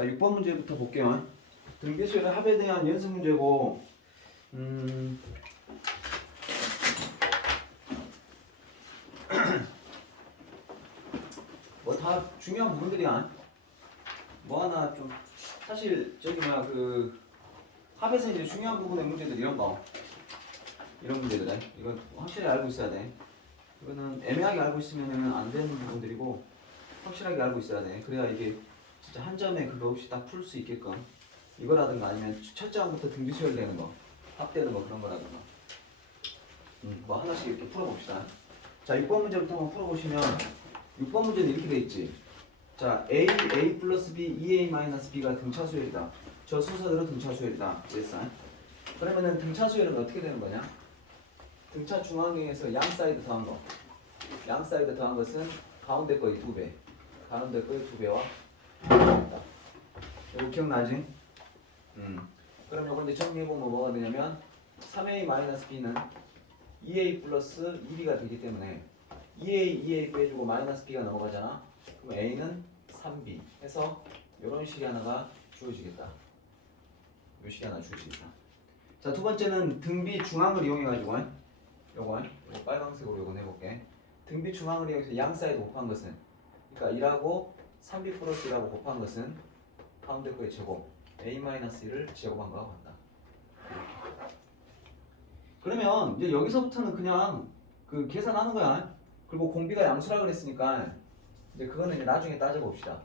자, 6번 문제부터 볼게요. 등비수열의 합에 대한 연습 문제고, 뭐 다 중요한 부분들이야. 뭐 하나 좀 사실 저기 뭐야 그 합에서 이제 중요한 부분의 문제들 이런 문제들 이건 확실히 알고 있어야 돼. 이거는 애매하게 알고 있으면은 안 되는 부분들이고 확실하게 알고 있어야 돼. 그래야 이게 진짜 한 점에 그거 없이 딱 풀 수 있게끔 이거라든가 아니면 첫째 항부터 등비수열 되는 거, 합되는 거 그런 거라든가. 뭐 하나씩 이렇게 풀어봅시다. 자, 6번 문제부터 한번 풀어보시면 6번 문제는 이렇게 돼 있지. 자, A 플러스 B, 2A 마이너스 B가 등차수열이다. 저 순서대로 등차수열이다. 그랬어. 그러면은 등차수열은 어떻게 되는 거냐? 등차 중앙에서 양 사이드 더한 거. 양 사이드 더한 것은 가운데 거의 2배. 가운데 거의 2배와 같다. 이거 기억나지? 그럼 요걸 이제 정리해보면 뭐가 되냐면 3A 마이너스 B는 2A 플러스 2B가 되기 때문에 2A 빼주고 마이너스 B가 넘어가잖아. 그럼 A는 3B 해서 이런 식이 하나가 주어지겠다. 이 식이 하나 주어지겠다. 자, 두 번째는 등비 중앙을 이용해가지고 요거 빨강색으로 요거 해볼게. 등비 중앙을 이용해서 양 사이드 곱한 것은 그러니까 1하고 3B 플러스 1하고 곱한 것은 가운데 거의 제곱 A-1을 제곱한 거하고 같다. 그러면 이제 여기서부터는 그냥 그 계산하는 거야. 그리고 공비가 양수라 그랬으니까 이제 그거는 이제 나중에 따져봅시다.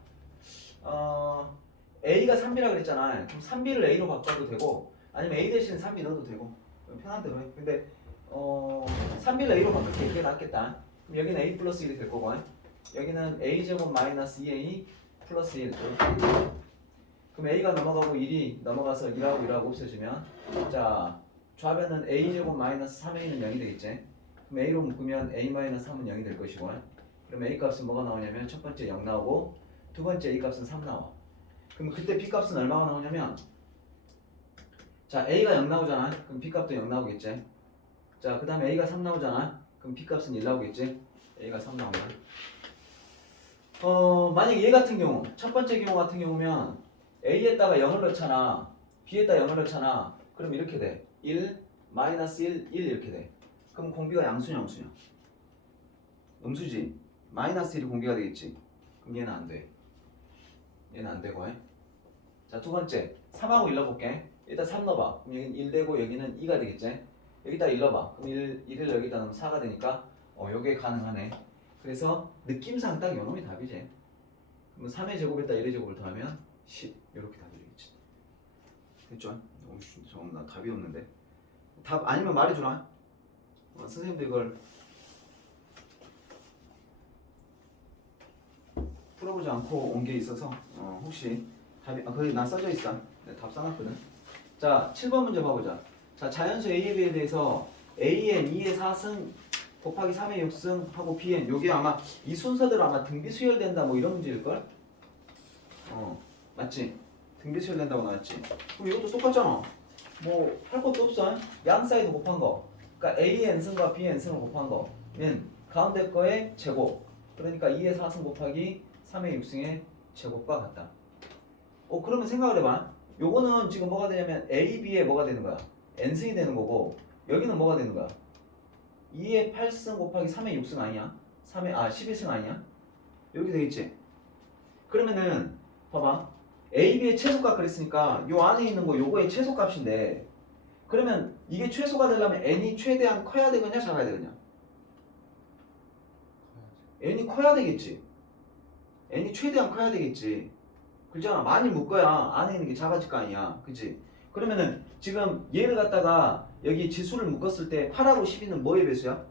A가 3B라 그랬잖아. 그럼 3B를 A로 바꿔도 되고 아니면 A 대신 3B 넣어도 되고 편한 대로 해. 근데 3B를 A로 바꿀게. 이게 낫겠다. 그럼 여기는 A 플러스 1이 될 거고 여기는 A 제곱 마이너스 2A 플러스 1 그럼 A가 넘어가고 1이 넘어가서 1하고 없어지면 자 좌변은 A 제곱 마이너스 3A는 0이 되겠지. 그럼 A로 묶으면 A 마이너스 3은 0이 될 것이고 그럼 A 값은 뭐가 나오냐면 첫 번째 0 나오고 두 번째 A 값은 3 나와. 그럼 그때 B 값은 얼마가 나오냐면 자 A가 0 나오잖아. 그럼 B 값도 0 나오겠지. 자 그 다음에 A가 3 나오잖아. 그럼 B 값은 1 나오겠지. A가 3 나오면 만약 얘 같은 경우 첫 번째 경우 같은 경우면 A에다가 0을 넣잖아. B에다 0을 넣잖아. 그럼 이렇게 돼. 1, 마이너스 1, 1 이렇게 돼. 그럼 공비가 양수냐 음수냐? 음수지. 마이너스 1이 공비가 되겠지. 그럼 얘는 안 돼. 얘는 안 되고 자, 두 번째 3하고 1 넣어볼게. 일단 3 넣어봐. 그럼 여기는 1 되고 여기는 2가 되겠지. 여기다 1 넣어봐. 그럼 1을 여기다 넣으면 4가 되니까 요게 가능하네. 그래서 느낌상 딱 요놈이 답이지. 그럼 3의 제곱에다 1의 제곱을 더하면 10 이렇게 답이 되겠지. 됐죠? 저건 나 답이 없는데. 답 아니면 말해주라. 선생님도 이걸 풀어보지 않고 온 게 있어서 혹시 답이 거기 난 써져 있어. 네, 답 써놨거든. 자, 7번 문제 봐보자. 자, 자연수 A에 B에 대해서 An 2의 4승 곱하기 3의 6승 하고 Bn 요게 아마 이 순서대로 아마 등비 수열된다 뭐 이런 문제일걸? 맞지? 등비 수열된다고 나왔지? 그럼 이것도 똑같잖아. 뭐 할 것도 없어. 양 사이드 곱한 거. 그러니까 An승과 Bn승을 곱한 거는 가운데 거의 제곱. 그러니까 2의 4승 곱하기 3의 6승의 제곱과 같다. 그러면 생각을 해봐. 요거는 지금 뭐가 되냐면 A, B에 뭐가 되는 거야? N승이 되는 거고 여기는 뭐가 되는 거야? 2의 8승 곱하기 3의 6승 아니야? 11승 아니야? 이렇게 되겠지? 그러면은 봐봐. A, B의 최소값 그랬으니까 요 안에 있는 거 요거의 최소값인데 그러면 이게 최소가 되려면 n이 최대한 커야 되겠냐 작아야 되겠냐? n이 커야 되겠지. n이 최대한 커야 되겠지. 그렇잖아. 많이 묶어야 안에 있는 게 작아질 거 아니야. 그치? 그러면은 지금 얘를 갖다가 여기 지수를 묶었을 때 8하고 12는 뭐의 배수야?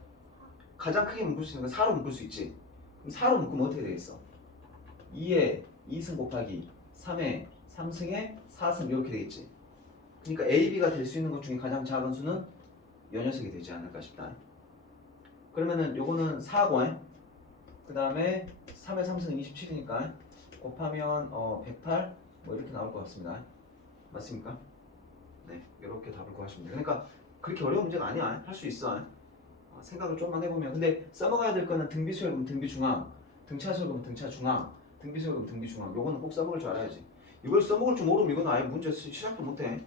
가장 크게 묶을 수 있는 건 4로 묶을 수 있지. 그럼 4로 묶으면 어떻게 되겠어? 2에 2승 곱하기 3에 3승에 4승 이렇게 되겠지. 그러니까 A, B가 될 수 있는 것 중에 가장 작은 수는 요 녀석이 되지 않을까 싶다. 그러면은 요거는 4고 그 다음에 3의 3승은 27이니까 곱하면 108 뭐 이렇게 나올 것 같습니다. 맞습니까? 네, 이렇게 답을 구하시면 돼요. 그러니까 그렇게 어려운 문제가 아니야. 할 수 있어. 생각을 좀만 해보면. 근데 써먹어야 될 거는 등비수열 그럼 등비중앙, 등차수열 그럼 등차중앙, 등비수열 그럼 등비중앙. 요거는 꼭 써먹을 줄 알아야지. 이걸 써먹을 줄 모르면 이건 아예 문제 시작도 못해.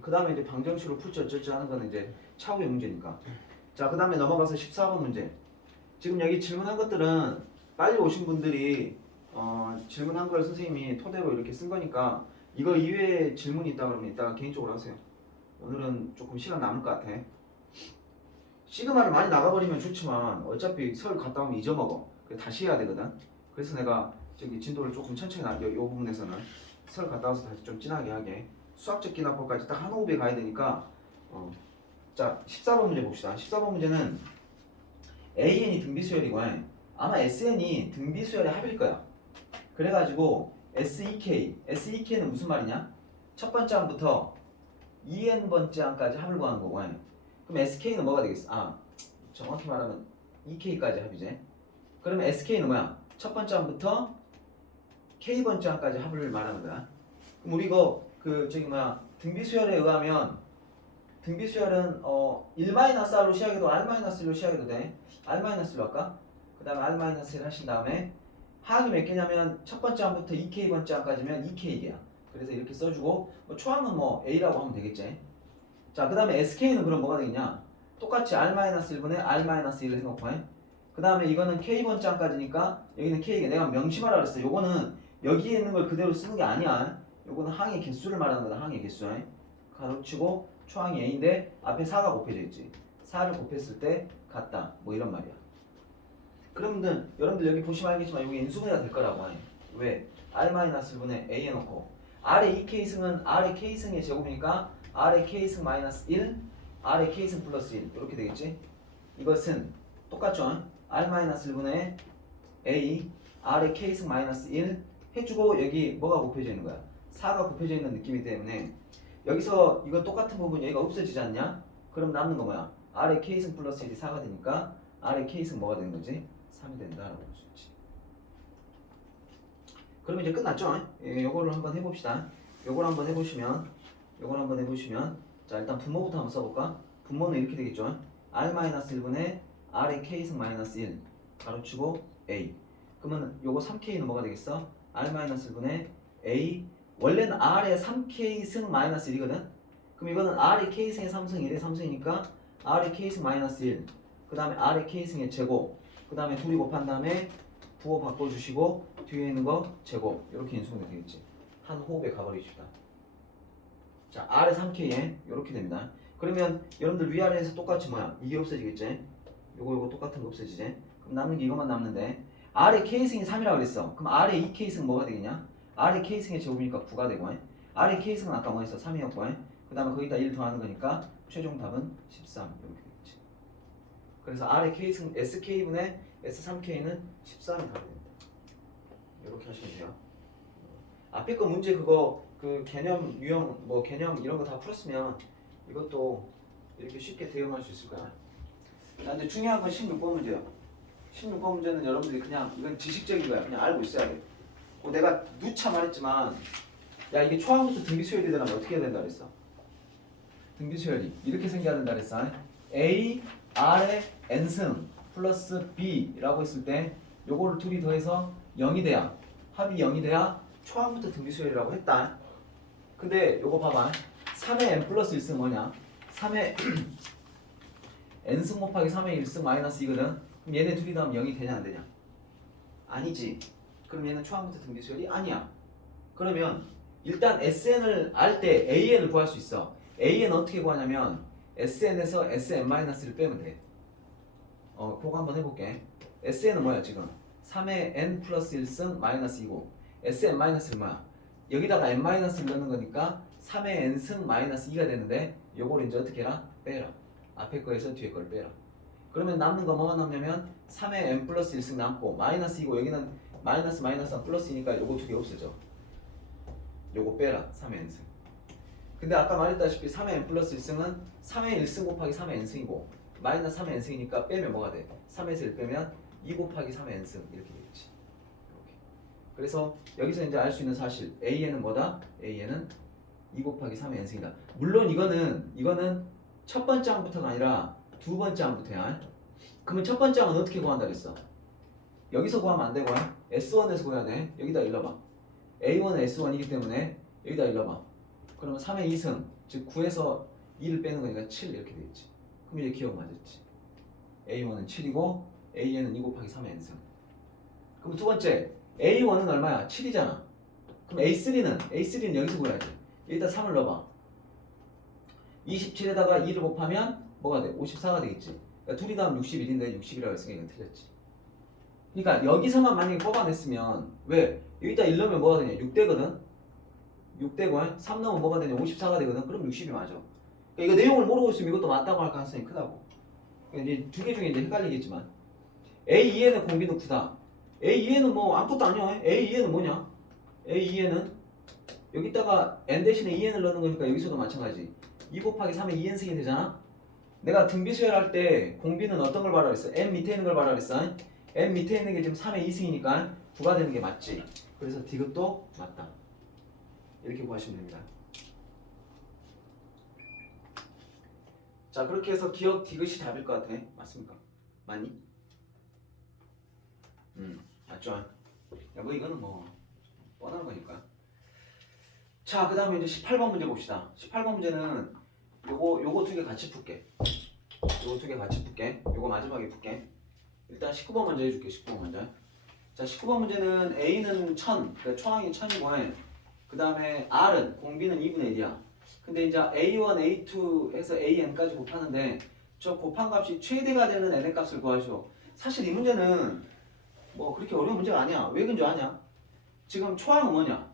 그 다음에 이제 방정식으로 풀지 어쩔지 하는 거는 이제 차후의 문제니까. 자, 그 다음에 넘어가서 14번 문제. 지금 여기 질문한 것들은 빨리 오신 분들이 질문한 걸 선생님이 토대로 이렇게 쓴 거니까 이거 이외에 질문이 있다 그러면 이따가 개인적으로 하세요. 오늘은 조금 시간 남을 것 같아. 시그마를 많이 나가버리면 좋지만 어차피 설 갔다 오면 잊어먹어. 그래서 다시 해야 되거든. 그래서 내가 저기 진도를 조금 천천히 이 부분에서는 설 갔다 와서 다시 좀 진하게 하게. 수학적 기납법까지 딱 한 호흡에 가야 되니까 자 14번 문제 봅시다. 14번 문제는 AN이 등비수열이고 아마 SN이 등비수열의 합일 거야. 그래가지고 SEK는 무슨 말이냐? 첫 번째 항부터 2n번째 항까지 합을 구하는 거고 그럼 SK는 뭐가 되겠어? 정확히 말하면 EK까지 합이지. 그러면 SK는 뭐야? 첫 번째 항부터 K번째 항까지 합을 말하는 거야. 그럼 우리 이거 등비수열에 의하면 등비수열은 1-R로 시작해도 R-1로 시작해도 돼. R-1로 할까? 그 다음에 R-1 하신 다음에 항이 몇 개냐면 첫 번째 항부터 2K번째 항까지면 2K개야. 그래서 이렇게 써주고 초항은 A라고 하면 되겠지. 자, 그 다음에 SK는 그럼 뭐가 되겠냐? 똑같이 R-1분의 R-1을 해놓고 그 다음에 이거는 K번째 항까지니까 여기는 K개. 내가 명심하라 그랬어. 요거는 여기에 있는 걸 그대로 쓰는 게 아니야. 요거는 항의 개수를 말하는 거다. 항의 개수. 가로치고 초항이 A인데 앞에 4가 곱해져 있지. 4를 곱했을 때 같다. 이런 말이야. 그러면 여러분들 여기 보시면 알겠지만 여기 인수분해가 될 거라고. 왜? R-분의 A 해놓고 R의 2K승은 R의 K승의 제곱이니까 R의 K승 마이너스 1 R의 K승 플러스 1 이렇게 되겠지. 이것은 똑같죠. R-1분의 A R의 K승 마이너스 1 해주고 여기 뭐가 곱해져 있는 거야? 4가 곱해져 있는 느낌이기 때문에 여기서 이거 똑같은 부분 여기가 없어지지 않냐? 그럼 남는 거 뭐야? R의 K승 플러스 1이 4가 되니까 R의 K승 뭐가 되는 거지? 3이 된다라고 볼 수 있지. 그러면 이제 끝났죠? 요거를 한번 해봅시다. 요걸 한번 해보시면 자 일단 분모부터 한번 써볼까? 분모는 이렇게 되겠죠? R-1분의 R의 K승 마이너스 1 가로치고 A. 그러면 요거 3K는 뭐가 되겠어? R-1분의 A 원래는 R의 3K승 마이너스 1이거든? 그럼 이거는 R의 K승의 3승 1의 3승이니까 R의 K승 마이너스 1 그 다음에 R의 K승의 제곱 그 다음에 둘이 곱한 다음에 부호 바꿔주시고 뒤에 있는 거 제곱 이렇게 인수분해 되겠지. 한 호흡에 가버리십시다. 자 R의 3K에 이렇게 됩니다. 그러면 여러분들 위아래에서 똑같이 뭐야? 이게 없어지겠지? 요거 똑같은 거 없어지지? 그럼 남는 게 이것만 남는데 R의 K승이 3이라고 그랬어. 그럼 R의 2K승 뭐가 되겠냐? R의 K승의 제곱이니까 9가 되고 R의 K승은 아까 뭐 했어? 3이었고 그 다음에 거기다 1 더하는 거니까 최종 답은 13 이렇게 되겠지. 그래서 R의 K승 SK분의 S3K는 13이 답이 됩니다. 이렇게 하시면 돼요. 앞에 거 문제 그거 그 개념 유형 개념 이런 거 다 풀었으면 이것도 이렇게 쉽게 대응할 수 있을 거야. 근데 중요한 건 16번 문제예요. 16번 문제는 여러분들이 그냥 이건 지식적인 거야. 그냥 알고 있어야 돼. 내가 누차 말했지만 야 이게 초항부터 등비수열이 되려면 어떻게 해야 된다 그랬어? 등비수열이 이렇게 생겨야 된다 그랬어. A, R의 N승 플러스 B라고 했을 때 요거를 둘이 더해서 0이 돼야 합이 0이 돼야 초항부터 등비수열이라고 했다. 근데 요거 봐봐. 3의 N 플러스 1승 뭐냐? 3의 N승 곱하기 3의 1승 마이너스 2거든. 그럼 얘네 둘이 더하면 0이 되냐 안 되냐? 아니지. 그럼 얘는 초항부터 등비수열이 아니야. 그러면 일단 SN을 알 때 AN을 구할 수 있어. AN 어떻게 구하냐면 SN에서 SN-를 빼면 돼. 그거 한번 해볼게. SN은 뭐야 지금? 3의 N 플러스 1승 마이너스 2고 SN-는 뭐야? 여기다가 N-를 넣는 거니까 3의 N승 마이너스 2가 되는데 요걸 이제 어떻게 해라? 빼라. 앞에 거에서 뒤에 걸 빼라. 그러면 남는 거 뭐가 남냐면 3의 N 플러스 1승 남고 마이너스 2고 여기는 마이너스는 플러스니까 요거 두 개 없어져. 요거 빼라. 3의 N승. 근데 아까 말했다시피 3의 N 플러스 1승은 3의 1승 곱하기 3의 N승이고 마이너스 3의 N승이니까 빼면 뭐가 돼? 3에서 1 빼면 2 곱하기 3의 N승 이렇게 되겠지. 이렇게. 그래서 여기서 이제 알 수 있는 사실 AN은 뭐다? AN은 2 곱하기 3의 N승이다. 물론 이거는 첫 번째 항부터가 아니라 두 번째 항부터야. 그러면 첫 번째 항은 어떻게 구한다 그랬어? 여기서 구하면 안 되고 S1에서 구해야 돼. 여기다 일러봐. A1은 S1이기 때문에 여기다 일러봐. 그러면 3의 2승, 즉 9에서 2를 빼는 거니까 7 이렇게 되겠지. 그럼 이제 기억 맞았지. A1은 7이고 An은 2 곱하기 3의 n승. 그럼 두 번째 A1은 얼마야? 7이잖아. 그럼 A3는 여기서 구해야지. 일단 3을 넣어봐. 27에다가 2를 곱하면 뭐가 돼? 54가 되겠지. 그러니까 둘이 더하면 61인데 60이라고 했으니까 이건 틀렸지. 그러니까 여기서만 만약에 뽑아냈으면 왜? 여기다 1 넣으면 뭐가 되냐? 6대거든? 6대고 3 넣으면 뭐가 되냐? 54가 되거든? 그럼 60이 맞아. 그러니까 이거 내용을 모르고 있으면 이것도 맞다고 할 가능성이 크다고. 그러니까 이제 두 개 중에 이제 헷갈리겠지만 A2에는 공비는 9다. A2에는 뭐 아무것도 아니야. A2에는 뭐냐? A2에는 여기다가 n 대신에 2n을 넣는 거니까 여기서도 마찬가지. 2 곱하기 3의 2n승이 되잖아? 내가 등비수열할 때 공비는 어떤 걸 말하라 했어? n 밑에 있는 걸 말하라 했어? n 밑에 있는 게 지금 3의 2승이니까 9가 되는 게 맞지. 그래서 디귿도 맞다. 이렇게 구하시면 됩니다. 자, 그렇게 해서 기억 디귿이 답일 것 같아. 맞습니까? 맞니? 맞죠? 야, 뭐 이거는 뭐 뻔한 거니까. 자, 그 다음에 이제 18번 문제 봅시다. 18번 문제는 요거 두 개 같이 풀게. 요거 두 개 같이 풀게. 요거 마지막에 풀게. 일단 19번 먼저 해줄게. 19번 먼저. 자, 19번 문제는 A는 1000, 그러니까 초항이 1000이고 그 다음에 R은 공비는 2분의 1이야. 근데 이제 A1, A2 해서 AN까지 곱하는데 저 곱한 값이 최대가 되는 n의 값을 구하시오. 사실 이 문제는 뭐 그렇게 어려운 문제가 아니야. 왜 그런 줄 아냐? 지금 초항은 뭐냐?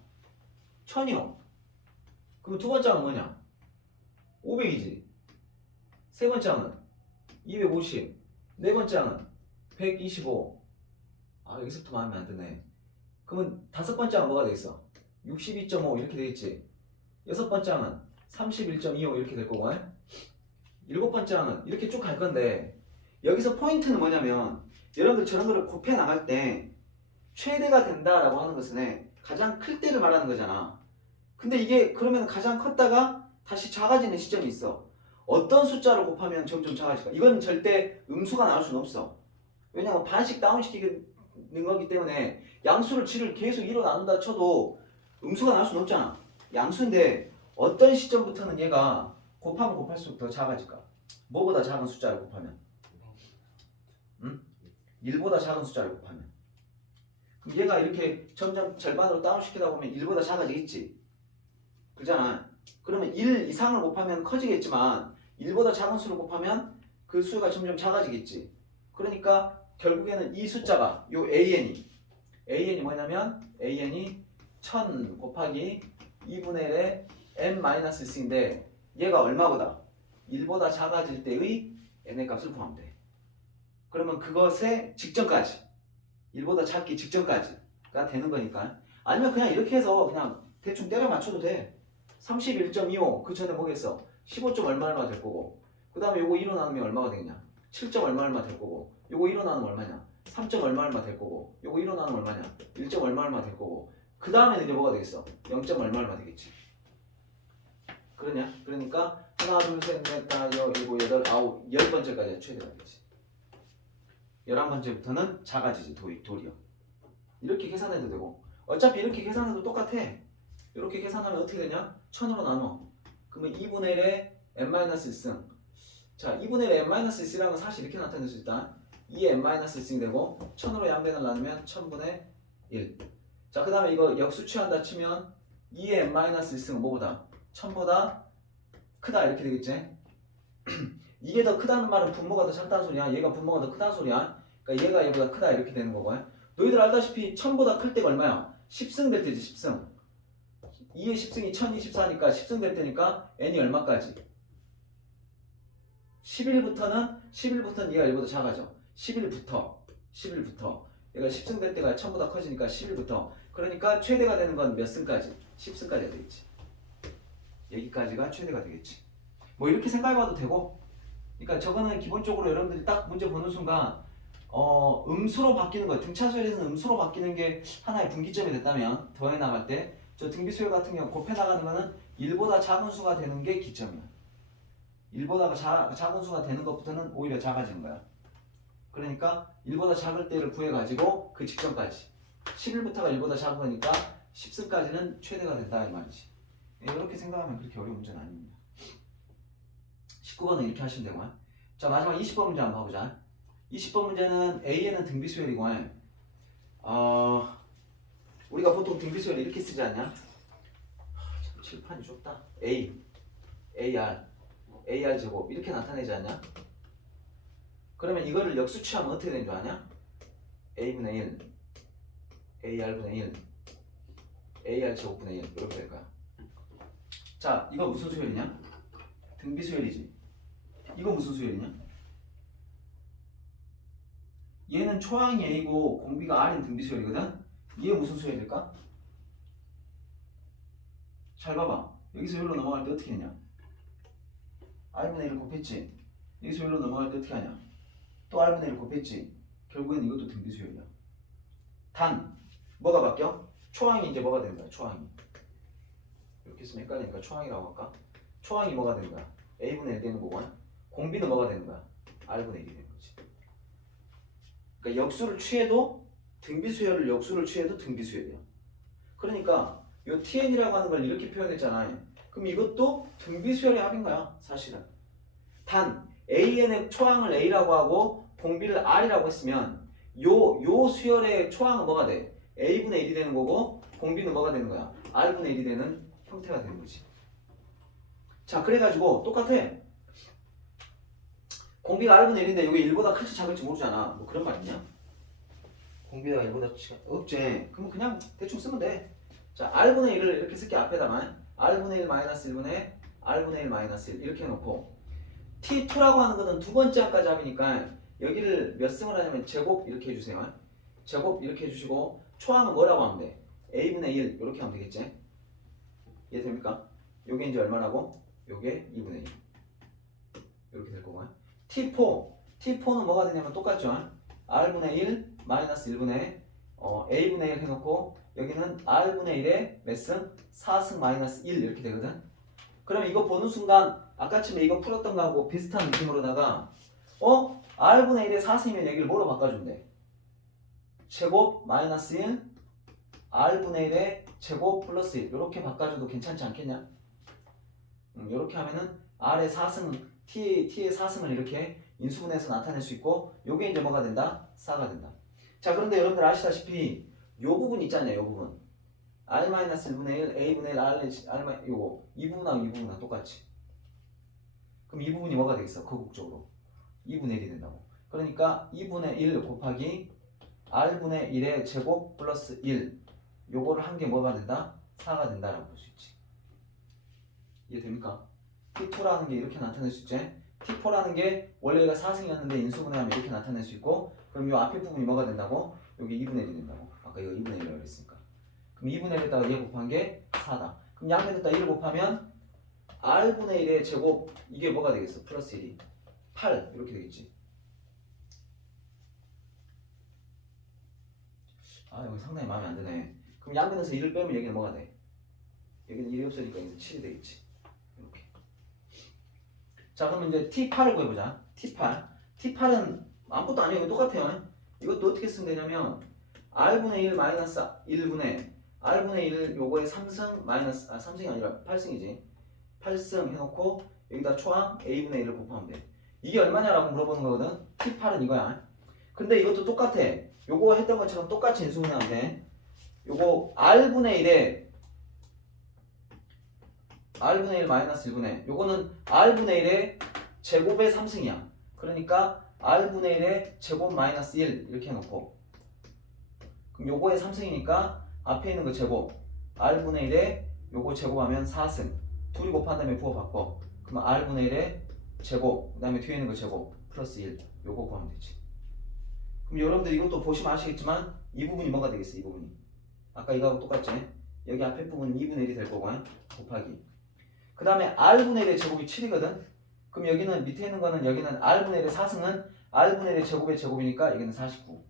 1000이요. 그럼 두 번째 항은 뭐냐? 500이지. 세 번째 항은 250. 네 번째 항은 125. 아, 여기서부터 마음에 안 드네. 그러면 다섯 번째 항은 뭐가 되겠어? 62.5 이렇게 되겠지. 여섯 번째 항은 31.25 이렇게 될 거고, 일곱 번째 항은 이렇게 쭉 갈 건데 여기서 포인트는 뭐냐면 여러분들 저런 거를 곱해 나갈 때 최대가 된다라고 하는 것은 가장 클 때를 말하는 거잖아. 근데 이게 그러면 가장 컸다가 다시 작아지는 시점이 있어. 어떤 숫자를 곱하면 점점 작아질까? 이건 절대 음수가 나올 수는 없어. 왜냐면 반씩 다운시키는 거기 때문에 양수를 질을 계속 2로 나눈다 쳐도 음수가 나올 수는 없잖아. 양수인데 어떤 시점부터는 얘가 곱하면 곱할수록 더 작아질까? 뭐보다 작은 숫자를 곱하면? 1보다 작은 숫자를 곱하면. 그럼 얘가 이렇게 점점 절반으로 다운시키다 보면 1보다 작아지겠지. 그잖아. 그러면 1 이상을 곱하면 커지겠지만 1보다 작은 수를 곱하면 그 수가 점점 작아지겠지. 그러니까 결국에는 이 숫자가 요 AN이 뭐냐면 AN이 1000 곱하기 2분의 1의 n-1인데 얘가 얼마보다? 1보다 작아질 때의 n의 값을 구하면 돼. 그러면 그것의 직전까지 1보다 작기 직전까지가 되는 거니까. 아니면 그냥 이렇게 해서 그냥 대충 때려 맞춰도 돼. 31.25 그 전에 뭐겠어? 15점 얼마 될 거고 그 다음에 요거 2로 나누면 얼마가 되겠냐? 7점 얼마 될 거고 요거 1로 나누면 얼마냐? 3점 얼마 될 거고 요거 1로 나누면 얼마냐? 1점 얼마 될 거고 그 다음에는 이제 뭐가 되겠어? 0점 얼마 되겠지. 그러냐? 그러니까 하나 둘셋넷 다섯 일곱 여덟 아홉 10번째까지 최대가 되지. 11번째부터는 작아지지. 도리어 이렇게 계산해도 되고 어차피 이렇게 계산해도 똑같아. 이렇게 계산하면 어떻게 되냐? 1000으로 나눠. 그러면 2분의 1에 n-1승. 자, 2분의 1에 n-1이라는 건 사실 이렇게 나타낼 수 있다. 2의 n-1승이 되고 1000으로 양변을 나누면 1000분의 1. 자, 그 다음에 이거 역수 취한다 치면 2의 n-1승은 뭐보다? 1000보다 크다 이렇게 되겠지? 이게 더 크다는 말은 분모가 더 작다는 소리야. 얘가 분모가 더 크다는 소리야. 그러니까 얘가 얘보다 크다 이렇게 되는 거고. 너희들 알다시피 1000보다 클 때가 얼마야? 10승 될 때지. 10승. 2의 10승이 1024니까 10승 될 때니까 n이 얼마까지? 11부터는 얘가 얘보다 작아져. 11부터 얘가 10승 될 때가 1000보다 커지니까 11부터. 그러니까 최대가 되는 건 몇 승까지? 10승까지가 되겠지. 여기까지가 최대가 되겠지. 뭐 이렇게 생각해봐도 되고. 그러니까 저거는 기본적으로 여러분들이 딱 문제 보는 순간 음수로 바뀌는 거, 등차수열에서는 음수로 바뀌는 게 하나의 분기점이 됐다면 더해 나갈 때 저 등비수열 같은 경우 곱해 나가는 거는 1보다 작은 수가 되는 게 기점이야. 1보다 작은 수가 되는 것부터는 오히려 작아지는 거야. 그러니까 1보다 작을 때를 구해가지고 그 직전까지 11부터가 1보다 작은 거니까 10승까지는 최대가 된다 이 말이지. 이렇게 생각하면 그렇게 어려운 문제는 아닙니다. 19번은 이렇게 하시면 되고요. 자, 마지막 20번 문제 한번 봐보자. 20번 문제는 A에는 등비수열이고, 우리가 보통 등비수열을 이렇게 쓰지 않냐? 참 칠판이 좁다. AR 제곱 이렇게 나타내지 않냐? 그러면 이거를 역수취하면 어떻게 되는 줄 아냐? A분의 1, AR분의 1, AR 제곱분의 1 이렇게 될 거야. 자, 이거 무슨 수열이냐? 등비수열이지. 이거 무슨 수열이냐? 얘는 초항이 A고 공비가 R인 등비수열이거든? 이게 무슨 수열일까? 잘 봐봐. 여기서 여기로 넘어갈 때 어떻게 하냐? R분의 1을 곱했지. 여기서 여기로 넘어갈 때 어떻게 하냐? 또 R분의 1을 곱했지. 결국에는 이것도 등비수열이야. 단 뭐가 바뀌어? 초항이 이제 뭐가 되는 거야? 초항이. 이렇게 쓰면 헷갈리니까 초항이라고 할까? 초항이 뭐가 되는 거야? A분의 1 되는 거고 공비는 뭐가 되는 거야? R분의 1이 되는 거지. 그러니까 역수를 취해도 등비수열을 역수를 취해도 등비수열이야. 그러니까 요 TN이라고 하는 걸 이렇게 표현했잖아. 그럼 이것도 등비수열의 합인 거야 사실은. 단 AN의 초항을 A라고 하고 공비를 R이라고 했으면 요 수열의 초항은 뭐가 돼? A분의 1이 되는 거고 공비는 뭐가 되는 거야? R분의 1이 되는 형태가 되는 거지. 자, 그래가지고 똑같아. 공비가 R분의 1인데 이게 1보다 클지 작을지 모르잖아. 뭐 그런 말 있냐? 공비가 1보다 없지. 그럼 그냥 대충 쓰면 돼. 자, R분의 1을 이렇게 쓸게 앞에다가 R분의 1 마이너스 1분의 R분의 1 마이너스 1 이렇게 해놓고 T2라고 하는 거는 두 번째 항까지 합이니까 여기를 몇 승을 하냐면 제곱 이렇게 해주세요. 제곱 이렇게 해주시고 초항은 뭐라고 하면 돼? A분의 1 이렇게 하면 되겠지? 이해됩니까? 요게 이제 얼마라고? 요게 2분의 1 이렇게 될 거고요. T4는 뭐가 되냐면 똑같죠? R분의 1 마이너스 1분의 A분의 1 해놓고 여기는 R분의 1에 몇 승? 4승 마이너스 1 이렇게 되거든? 그러면 이거 보는 순간 아까쯤에 이거 풀었던 거하고 비슷한 느낌으로다가 R분의 1에 4승이면 여기를 뭐로 바꿔주면 돼? 제곱 마이너스 1 R분의 1에 제곱 플러스 1 이렇게 바꿔줘도 괜찮지 않겠냐? 이렇게 하면은 R의 4승 T의 4승을 이렇게 인수분해해서 나타낼 수 있고 요게 이제 뭐가 된다? 4가 된다. 자, 그런데 여러분들 아시다시피 요 부분 있잖아요. 요 부분 R-1분의 1 A분의 1 R 요거 이 부분하고 이 부분하고 똑같이. 그럼 이 부분이 뭐가 되겠어? 거국적으로 2분의 1이 된다고. 그러니까 2분의 1 곱하기 R분의 1의 제곱 플러스 1 요거를 한 게 뭐가 된다? 4가 된다라고 볼 수 있지. 이해됩니까? T2라는 게 이렇게 나타낼 수 있지. T4라는 게 원래 얘가 4승이었는데 인수분해하면 이렇게 나타낼 수 있고 그럼 이 앞에 부분이 뭐가 된다고? 여기 2분의 1이 된다고. 아까 이거 2분의 1이라고 했으니까. 그럼 2분의 1에다가 얘 곱한 게 4다. 그럼 양면에다 1을 곱하면 R분의 1의 제곱 이게 뭐가 되겠어? 플러스 1이 8 이렇게 되겠지. 아, 여기 상당히 마음에 안 드네. 그럼 양면에서 1을 빼면 여기는 뭐가 돼? 여기는 1이 없으니까 이제 7이 되겠지. 이렇게. 자, 그러면 이제 T8을 구해보자. T8은 아무것도 아니에요. 똑같아요. 이것도 어떻게 쓰면 되냐면 R분의 1 마이너스 1분의 R분의 1 요거에 3승 마이너스 3승이 아니라 8승이지. 8승 해놓고 여기다 초항 A분의 1을 곱하면 돼. 이게 얼마냐라고 물어보는 거거든. T8은 이거야. 근데 이것도 똑같아. 요거 했던 것처럼 똑같이 인수분해하면 돼. 요거 R분의 1에 R분의 1 마이너스 1분의 요거는 R분의 1의 제곱의 3승이야. 그러니까 R분의 1의 제곱 마이너스 1 이렇게 해놓고 그럼 요거의 3승이니까 앞에 있는 거 제곱 R분의 1에 요거 제곱하면 4승 둘이 곱한 다음에 부호 바꿔 그러면 R분의 1의 제곱 그 다음에 뒤에 있는 거 제곱 플러스 1 요거 구하면 되지. 그럼 여러분들 이것도 보시면 아시겠지만 이 부분이 뭐가 되겠어? 이 부분이 아까 이거하고 똑같지? 여기 앞에 부분은 2분의 1이 될 거고 곱하기 그 다음에 R분의 1의 제곱이 7이거든? 그럼 여기는 밑에 있는 거는 여기는 R분의 1의 4승은 R분의 1의 제곱의 제곱이니까 여기는 49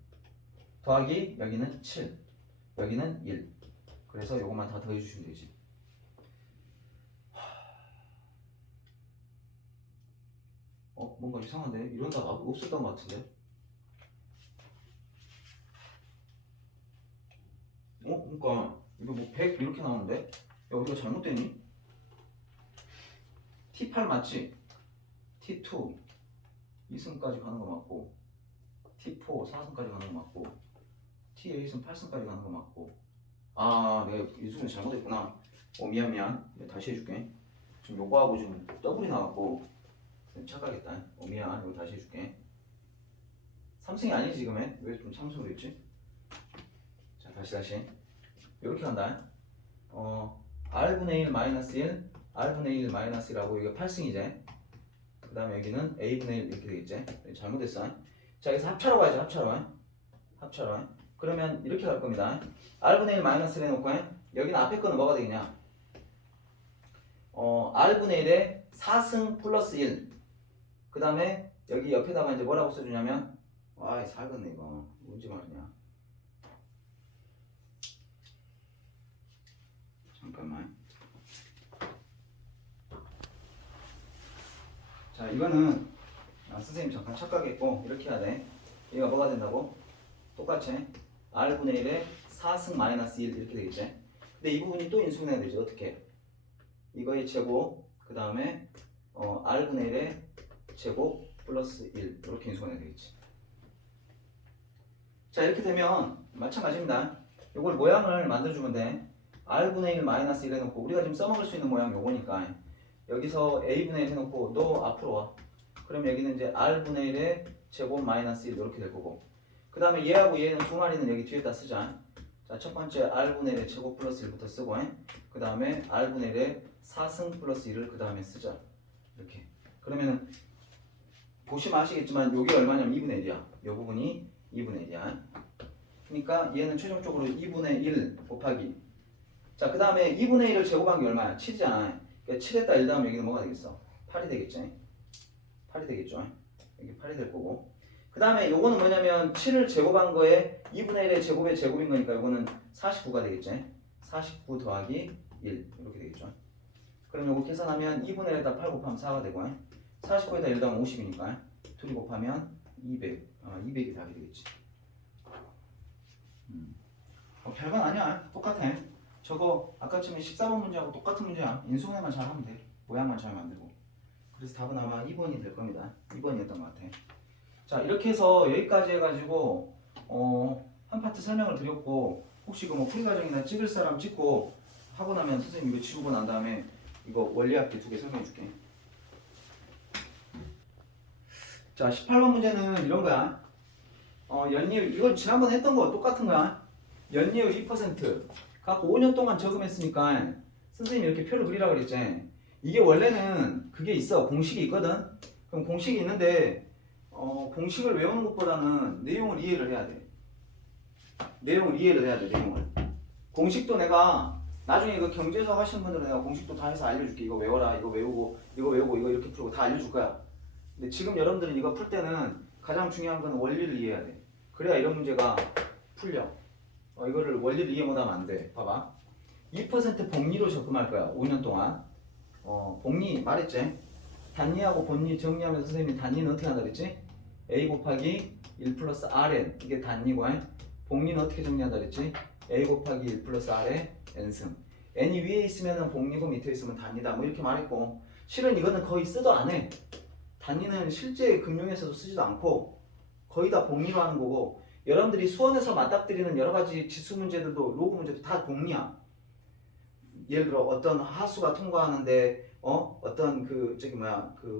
더하기 여기는 7 여기는 1 그래서 요것만 다 더해주시면 되지. 뭔가 이상한데? 이런 답 없었던 것 같은데? 그러니까 이거 뭐 100 이렇게 나오는데? 야, 어디가 잘못됐니? T8 맞지? T2 2승까지 가는 거 맞고, T4 4승까지 가는 거 맞고, T8은 8승까지 가는 거 맞고. 아, 내가 유수분 잘못했구나. 미안. 내가 다시 해줄게. 지금 요거하고 지금 더블이 나왔고 착각했다. 미안. 이거 다시 해줄게. 3승이 아니지 지금에? 왜 좀 3승으로 했지? 자, 다시 이렇게 간다. R분의 1 마이너스 1, R분의 1 마이너스 1하고 이게 8승이제. 그 다음에 여기는 A분의 1 이렇게 되겠지? 잘못했어. 자, 여기서 합차로 가야지. 합차로. 그러면 이렇게 갈 겁니다. R분의 1 마이너스 1 해놓고 여기는 앞에 거는 뭐가 되겠냐? R분의 1에 4승 플러스 1. 그 다음에 여기 옆에다가 이제 뭐라고 써주냐면, 와이 살겠네 이거. 뭔지 말이냐. 잠깐만. 자, 이거는 선생님 잠깐 착각했고 이렇게 해야 돼. 얘가 뭐가 된다고? 똑같이 R분의 1에 4승 마이너스 1 이렇게 되겠지. 근데 이 부분이 또 인수분해가 되지. 어떻게? 이거의 제곱 그 다음에 R분의 1의 제곱 플러스 1 이렇게 인수분해가 되겠지. 자, 이렇게 되면 마찬가지입니다. 이걸 모양을 만들어주면 돼. R분의 1 마이너스 1 해놓고 우리가 지금 써먹을 수 있는 모양 요거니까 여기서 A분의 1 해놓고 너 앞으로 와. 그럼 여기는 이제 R분의 1의 제곱 마이너스 1 이렇게 될 거고, 그 다음에 얘하고 얘는 두 마리는 여기 뒤에다 쓰자. 자, 첫 번째 R분의 1의 제곱 플러스 1부터 쓰고, 그 다음에 R분의 1의 4승 플러스 1을 그 다음에 쓰자. 이렇게. 그러면은 보시면 아시겠지만 여기 얼마냐면 2분의 1이야. 이 부분이 2분의 1이야. 그러니까 얘는 최종적으로 2분의 1 곱하기. 자, 그 다음에 2분의 1을 제곱한 게 얼마야? 7이잖아. 그러니까 7에다 1 더하면 여기는 뭐가 되겠어? 8이 되겠지. 8이 되겠죠. 여기 8이 될 거고. 그 다음에 요거는 뭐냐면 7을 제곱한 거에 2분의 1의 제곱의 제곱인 거니까 요거는 49가 되겠지. 49 더하기 1 이렇게 되겠죠. 그럼 요거 계산하면 2분의 1에다 8 곱하면 4가 되고, 49에다 1 더하면 50이니까 둘이 곱하면 200. 200이 답이 되겠지. 별건 아니야. 똑같아. 저거 아까쯤에 14번 문제하고 똑같은 문제야. 인수분해만 잘 하면 돼. 모양만 잘 만들고. 그래서 답은 아마 2번이 될 겁니다. 2번이었던 것 같아. 자, 이렇게 해서 여기까지 해가지고 한 파트 설명을 드렸고, 혹시 그 뭐 풀이 과정이나 찍을 사람 찍고 하고 나면 선생님 이거 지우고 난 다음에 이거 원리합계 2개 설명해 줄게. 자, 18번 문제는 이런 거야. 연이율, 이거 지난번에 했던 거 똑같은 거야. 연이율 2% 갖고 5년 동안 저금했으니까 선생님이 이렇게 표를 그리라고 그랬지. 이게 원래는 그게 있어. 공식이 있거든. 그럼 공식이 있는데 공식을 외우는 것보다는 내용을 이해를 해야 돼. 내용을. 공식도 내가 나중에 그 경제 수업 하시는 분들은 내가 공식도 다 해서 알려줄게. 이거 외워라. 이거 외우고 이거 이렇게 풀고 다 알려줄 거야. 근데 지금 여러분들은 이거 풀 때는 가장 중요한 건 원리를 이해해야 돼. 그래야 이런 문제가 풀려. 이거를 원리를 이해 못하면 안 돼. 봐봐. 2% 복리로 적금할 거야. 5년 동안. 복리 말했지? 단위하고 본리 정리하면서 선생님이 단위는 어떻게 한다 그랬지? A 곱하기 1 플러스 Rn. 이게 단위고, 복리는 어떻게 정리한다 그랬지? A 곱하기 1 플러스 R의 N승. N이 위에 있으면 복리고 밑에 있으면 단위다. 뭐 이렇게 말했고, 실은 이거는 거의 쓰도 안 해. 단위는 실제 금융에서도 쓰지도 않고 거의 다 복리로 하는 거고, 여러분들이 수원에서 맞닥뜨리는 여러 가지 지수 문제들도 로그 문제도 다 복리야. 예를 들어 어떤 하수가 통과하는데 어떤 그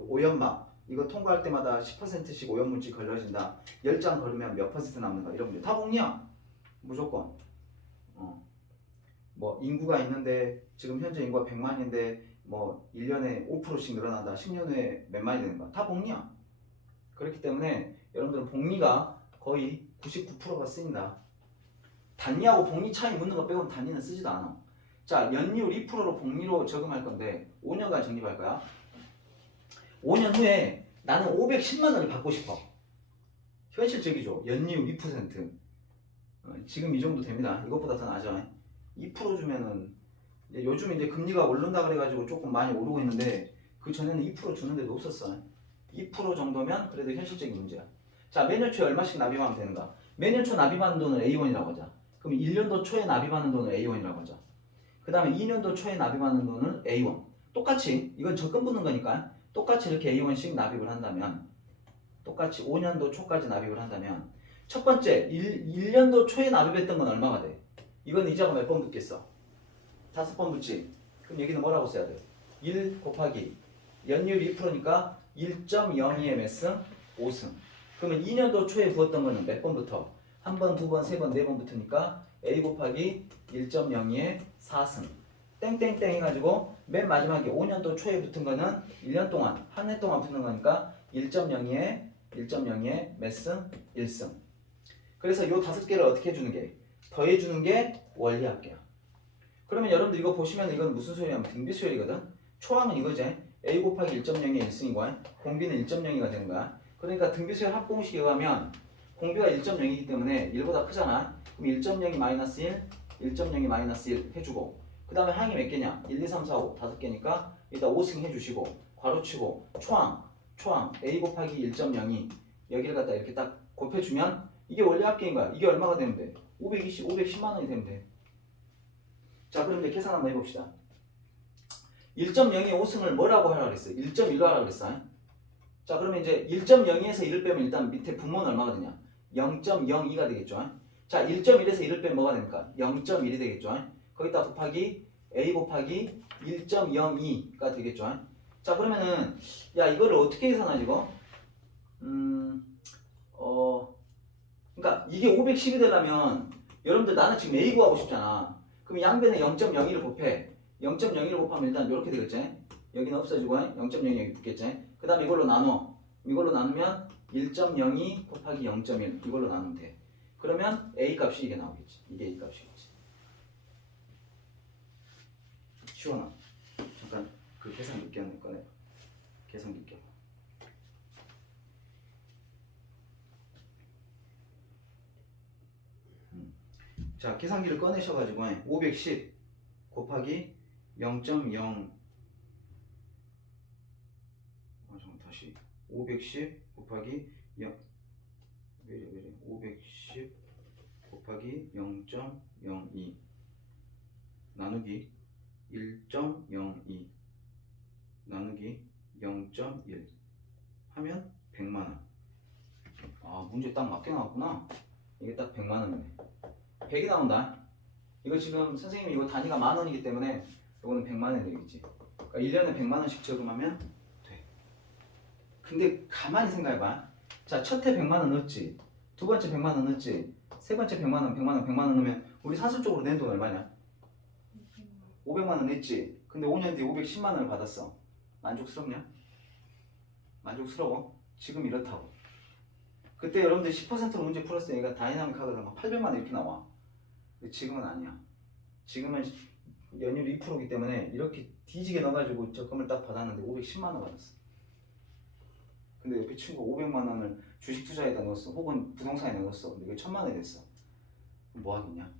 오연막 이거 통과할 때마다 10%씩 오염물질 걸러진다. 10장 걸으면 몇 퍼센트 남는다. 이런 문제 다 복리야. 무조건. 뭐 인구가 있는데 지금 현재 인구가 100만인데 뭐 1년에 5%씩 늘어난다. 10년 후에 몇 만이 되는 거야. 다 복리야. 그렇기 때문에 여러분들은 복리가 거의 99%가 쓰인다. 단위하고 복리 차이 묻는 거 빼고는 단위는 쓰지도 않아. 자, 연이율 2%로 복리로 적용할 건데 5년간 적립할 거야. 5년 후에 나는 510만 원을 받고 싶어. 현실적이죠. 연이율 2%. 지금 이 정도 됩니다. 이것보다 더 나죠. 2% 주면은 요즘 이제 금리가 오른다 그래가지고 조금 많이 오르고 있는데 그 전에는 2% 주는 데도 없었어. 2% 정도면 그래도 현실적인 문제야. 자, 매년 초에 얼마씩 납입하면 되는가? 매년 초 납입하는 돈을 A1이라고 하자. 그럼 1년도 초에 납입하는 돈을 A1이라고 하죠. 그 다음에 2년도 초에 납입하는 돈을 A1. 똑같이 이건 적금 붙는 거니까 똑같이 이렇게 A1씩 납입을 한다면 똑같이 5년도 초까지 납입을 한다면 첫 번째 1년도 초에 납입했던 건 얼마가 돼? 이건 이자가 몇 번 붙겠어? 5번 붙지? 그럼 여기는 뭐라고 써야 돼? 1 곱하기 연율이 2%니까 1.02의 몇 승? 5승. 그러면 2년도 초에 부었던 거는 몇 번부터? 한 번, 두 번, 세 번, 네 번 붙으니까 A 곱하기 1.02의 4승. 땡땡땡 해가지고 맨 마지막에 5년도 초에 붙은 거는 1년 동안, 한 해 동안 붙는 거니까 1.02의 몇 승? 1승. 그래서 요 5개를 어떻게 해주는 게? 더해주는 게 원리합계야. 그러면 여러분들 이거 보시면 이건 무슨 소리냐면 등비수열이거든. 초항은 이거지. A 곱하기 1.02의 1승이고 공비는 1.02가 되는 거야. 그러니까 등비수열 합공식에 의하면 공비가 1.0이기 때문에 1보다 크잖아. 그럼 1.02 마이너스 1, 1.02 마이너스 1 해주고 그 다음에 항이 몇 개냐? 1, 2, 3, 4, 5 5개니까 일단 5승 해주시고 괄호치고 초항 A 곱하기 1.02 여기를 갖다 이렇게 딱 곱해주면 이게 원리합계인 거야. 이게 얼마가 되면 돼? 510만 원이 되면 돼. 자 그럼 이제 계산 한번 해봅시다. 1.02 5승을 뭐라고 하라고 그랬어? 1.1로 하라고 그랬어. 자 그러면 이제 1.02에서 1을 빼면 일단 밑에 분모는 얼마가 되냐? 0.02가 되겠죠. 자 1.1에서 1을 빼면 뭐가 됩니까? 0.1이 되겠죠. 거기다 곱하기 A 곱하기 1.02가 되겠죠. 자 그러면은 야 이거를 어떻게 계산하지 이거? 그러니까 이게 510이 되려면 여러분들 나는 지금 A 구하고 싶잖아. 그럼 양변에 0.02를 곱해. 0.02를 곱하면 일단 이렇게 되겠지. 여기는 없어지고 0.02 여기 붙겠지. 그 다음에 이걸로 나눠. 이걸로 나누면 1.02 곱하기 0.1 이걸로 나누면 돼. 그러면 A 값이 이게 나오겠지. 이게 A 값이겠지. 시원하. 잠깐 그 계산기 꺼내봐. 계산기 껴. 자 계산기를 꺼내셔가지고 510 곱하기 0.0 다시 510 곱하기 0 왜래 510 곱하기 0.02 나누기 1.02 나누기 0.1 하면 100만원. 아 문제 딱 맞게 나왔구나. 이게 딱 100만원이네. 100이 나온다. 이거 지금 선생님이 이거 단위가 만원이기 때문에 이거는 100만원이 되겠지. 그러니까 1년에 100만원씩 저금하면 돼. 근데 가만히 생각해봐. 자, 첫 해 100만원 넣었지. 두 번째 100만원 넣었지. 세 번째 100만원, 100만원 넣으면 우리 사실적으로 낸 돈 얼마냐? 500만원 냈지. 근데 5년 뒤에 510만원을 받았어. 만족스럽냐? 만족스러워? 지금 이렇다고. 그때 여러분들 10%로 문제 풀었을 때 얘가 다이나믹 하다가 막 800만원 이렇게 나와. 근데 지금은 아니야. 지금은 연율 2%이기 때문에 이렇게 뒤지게 넣어가지고 적금을 딱 받았는데 510만원 받았어. 근데 옆에 친구가 500만원을 주식 투자에다 넣었어. 혹은 부동산에 넣었어. 근데 이게 1000만원이 됐어. 뭐 하겠냐?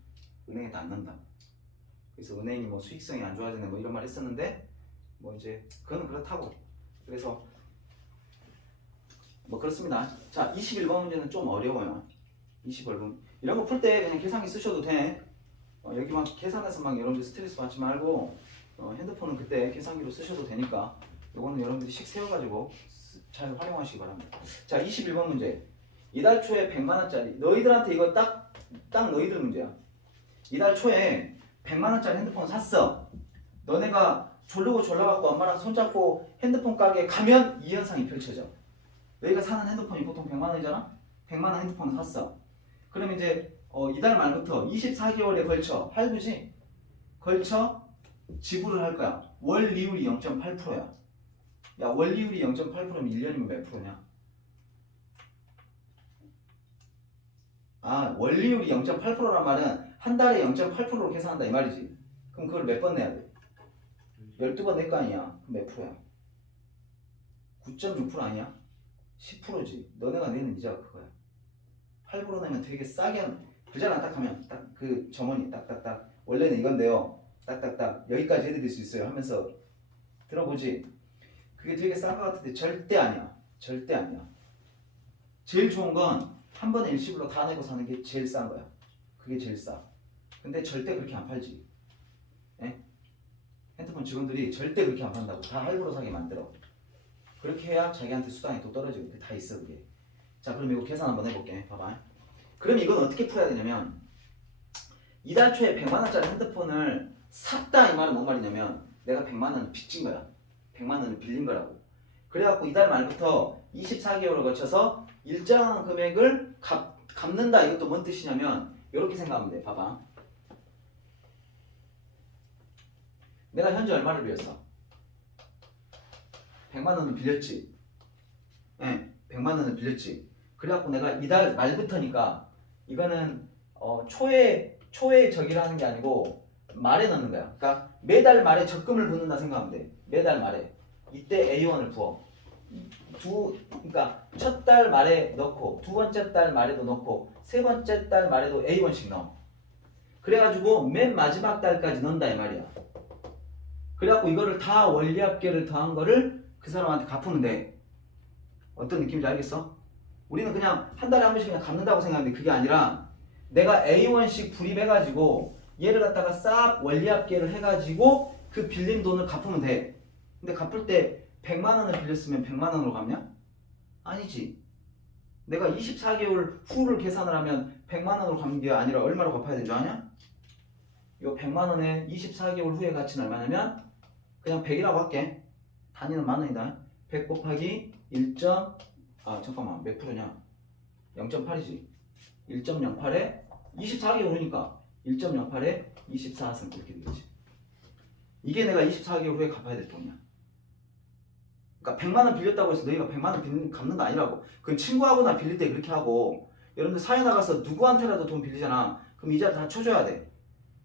은행에 다 안 넣는다. 그래서 은행이 뭐 수익성이 안 좋아지네 뭐 이런 말 했었는데 뭐 이제 그건 그렇다고. 그래서 뭐 그렇습니다. 자 21번 문제는 좀 어려워요. 21번 이런 거 풀 때 그냥 계산기 쓰셔도 돼. 여기 막 계산해서 막 여러분들 스트레스 받지 말고 핸드폰은 그때 계산기로 쓰셔도 되니까 요거는 여러분들이 식 세워가지고 잘 활용하시기 바랍니다. 자 21번 문제. 이달 초에 100만원짜리 너희들한테 이거 딱 너희들 문제야. 이달 초에 100만원짜리 핸드폰 샀어. 너네가 졸르고 졸라갖고 엄마랑 손잡고 핸드폰 가게에 가면 이 현상이 펼쳐져. 너희가 사는 핸드폰이 보통 100만원이잖아? 100만원 핸드폰을 샀어. 그럼 이제 이달 말부터 24개월에 걸쳐 할부지? 걸쳐 지불을 할 거야. 월리율이 0.8%야. 야 월리율이 0.8%면 1년이면 몇 프로냐? 아 월리율이 0.8%란 말은 한 달에 0.8%로 계산한다 이 말이지. 그럼 그걸 몇 번 내야 돼? 12번 낼 거 아니야. 그럼 몇 프로야? 9.6% 아니야? 10%지. 너네가 내는 이자가 그거야. 8% 내면 되게 싸게 부자랑 딱 하면 딱 그 점원이 딱딱딱 원래는 이건데요. 딱딱딱 여기까지 해드릴 수 있어요 하면서 들어보지. 그게 되게 싼 거 같은데 절대 아니야. 절대 아니야. 제일 좋은 건 한 번에 일시불로 다 내고 사는 게 제일 싼 거야. 그게 제일 싸. 근데 절대 그렇게 안 팔지. 예? 핸드폰 직원들이 절대 그렇게 안 판다고. 다 할부로 사게 만들어. 그렇게 해야 자기한테 수당이 또 떨어지고. 그게 다 있어 그게. 자, 그럼 이거 계산 한번 해볼게. 봐봐. 그럼 이건 어떻게 풀어야 되냐면 이달 초에 100만 원짜리 핸드폰을 샀다 이 말은 뭔 말이냐면 내가 100만 원 빚진 거야. 100만 원을 빌린 거라고. 그래갖고 이달 말부터 24개월을 거쳐서 일정한 금액을 갚는다. 이것도 뭔 뜻이냐면 이렇게 생각하면 돼. 봐봐. 내가 현재 얼마를 빌렸어? 100만 원을 빌렸지. 예, 100만 원을 빌렸지. 그래갖고 내가 이달 말부터니까 이거는 초에 적이라는 게 아니고 말에 넣는 거야. 그러니까 매달 말에 적금을 붓는다 생각하면 돼. 매달 말에 이때 A1을 부어. 그러니까 첫 달 말에 넣고 두 번째 달 말에도 넣고 세 번째 달 말에도 A1씩 넣어. 그래가지고 맨 마지막 달까지 넣는다 이 말이야. 그래갖고 이거를 다 원리합계를 더한 거를 그 사람한테 갚으면 돼. 어떤 느낌인지 알겠어? 우리는 그냥 한 달에 한 번씩 그냥 갚는다고 생각하는데 그게 아니라 내가 A1씩 불입해가지고 얘를 갖다가 싹 원리합계를 해가지고 그 빌린 돈을 갚으면 돼. 근데 갚을 때 100만 원을 빌렸으면 100만 원으로 갚냐? 아니지. 내가 24개월 후를 계산을 하면 100만 원으로 갚는 게 아니라 얼마로 갚아야 되는 줄 아냐? 이 100만 원의 24개월 후의 가치는 얼마냐면 그냥 100이라고 할게. 단위는 만 원이다. 100 곱하기 잠깐만 몇 프로냐? 0.8이지. 1.08에 24개월이니까 1.08에 24승 이렇게 되겠지. 이게 내가 24개월 후에 갚아야 될 돈이야. 그러니까 100만 원 빌렸다고 해서 너희가 100만 원 갚는 거 아니라고. 그건 친구하고나 빌릴 때 그렇게 하고 여러분들 사회 나가서 누구한테라도 돈 빌리잖아. 그럼 이자 다 쳐줘야 돼.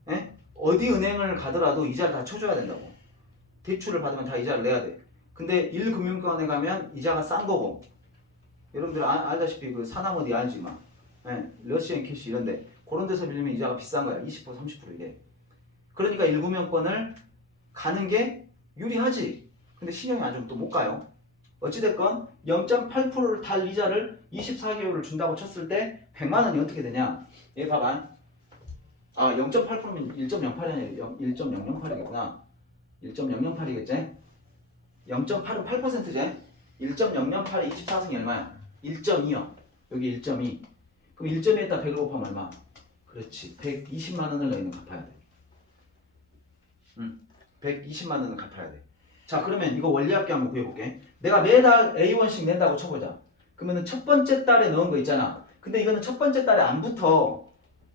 에? 어디 은행을 가더라도 이자를 다 쳐줘야 된다고. 대출을 받으면 다 이자를 내야 돼. 근데 1금융권에 가면 이자가 싼 거고 여러분들 알다시피 그 사남 어디 알지만 러시안 캐시 이런데 그런 데서 빌리면 이자가 비싼 거야. 20% 30% 이게. 그러니까 1금융권을 가는 게 유리하지. 근데 신용이 안 좋으면 또 못 가요. 어찌됐건 0.8%를 달 이자를 24개월을 준다고 쳤을 때 100만 원이 어떻게 되냐? 얘 봐봐. 0.8%면 1.08이 아니라 1.008이겠구나. 1.008이겠지? 0.8은 8%지? 1.008에 24승이 얼마야? 1.2요. 여기 1.2. 그럼 1.2에다 100을 곱하면 얼마? 그렇지. 120만 원을 너희는 갚아야 돼. 120만 원을 갚아야 돼. 자, 그러면 이거 원리합계 한번 구해볼게. 내가 매달 A1씩 낸다고 쳐보자. 그러면은 첫 번째 달에 넣은 거 있잖아. 근데 이거는 첫 번째 달에 안 붙어.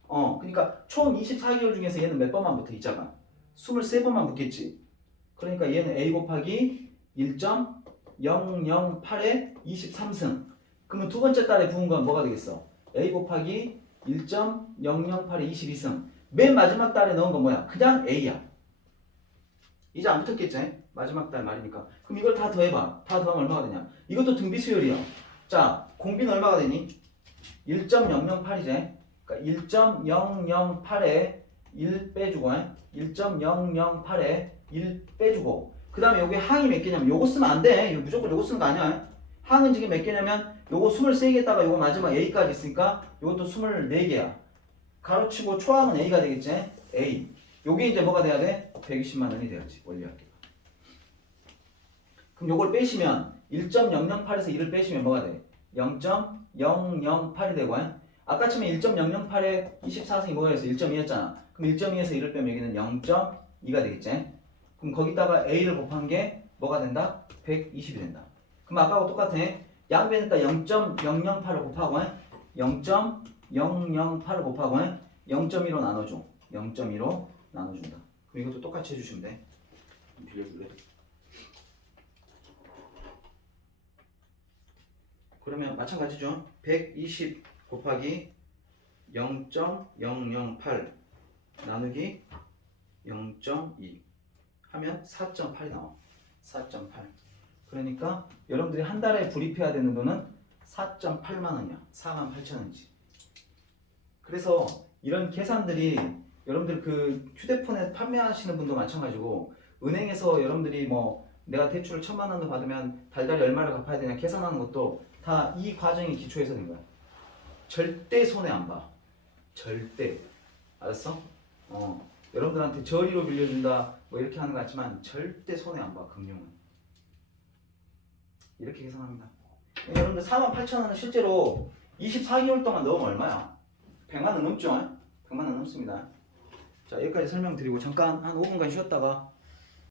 그러니까 총 24개월 중에서 얘는 몇 번만 붙어, 이자가? 23번만 붙겠지. 그러니까 얘는 A 곱하기 1.008에 23승. 그러면 두 번째 달에 부은 건 뭐가 되겠어? A 곱하기 1.008에 22승. 맨 마지막 달에 넣은 건 뭐야? 그냥 A야. 이자 안 붙었겠지? 마지막 달 말이니까. 그럼 이걸 다 더해봐. 다 더하면 얼마가 되냐? 이것도 등비수열이야. 자, 공비는 얼마가 되니? 1.008이지. 그러니까 1.008에 1 빼주고 1.008에 1 빼주고 그 다음에 여기 항이 몇 개냐면 요거 쓰면 안 돼. 무조건 요거 쓰는 거 아니야. 항은 지금 몇 개냐면 요거 23개에다가 요거 마지막 A까지 있으니까 요것도 24개야. 가로치고 초항은 A가 되겠지? A. 요게 이제 뭐가 돼야 돼? 120만 원이 돼야지. 원리합계가. 그럼 요걸 빼시면 1.008에서 1을 빼시면 뭐가 돼? 0.008이 되고 아까 치면 1.008에 24승이 뭐가 있어? 1.2였잖아. 그럼 1.2에서 1을 빼면 여기는 0.2가 되겠지? 그럼 거기다가 A를 곱한 게 뭐가 된다? 120이 된다. 그럼 아까하고 똑같아. 양변에다 0.008을 곱하고 0.008을 곱하고 0.2로 나눠줘. 0.2로 나눠준다. 그럼 이것도 똑같이 해주시면 돼. 빌려줄래? 그러면 마찬가지죠. 120 곱하기 0.008 나누기 0.2 하면 4.8이 나와. 4.8. 그러니까 여러분들이 한 달에 불입해야 되는 돈은 4.8만 원이야. 4만 8천 원이지. 그래서 이런 계산들이 여러분들 그 휴대폰에 판매하시는 분도 마찬가지고 은행에서 여러분들이 뭐 내가 대출을 1,000만 원을 받으면 달달이 얼마를 갚아야 되냐 계산하는 것도 다 이 과정이 기초에서 된 거야. 절대 손해 안 봐. 절대. 알았어? 여러분들한테 저리로 빌려준다 뭐 이렇게 하는 것 같지만 절대 손해 안 봐. 금융은 이렇게 계산합니다. 여러분들 48,000원은 실제로 24개월 동안 넣으면 얼마야? 100만 원 넘죠? 100만 원 넘습니다. 자, 여기까지 설명드리고 잠깐 한 5분간 쉬었다가